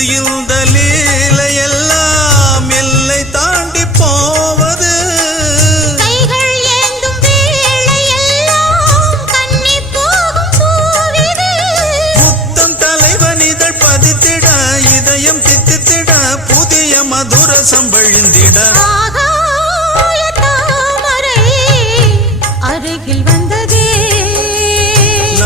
You.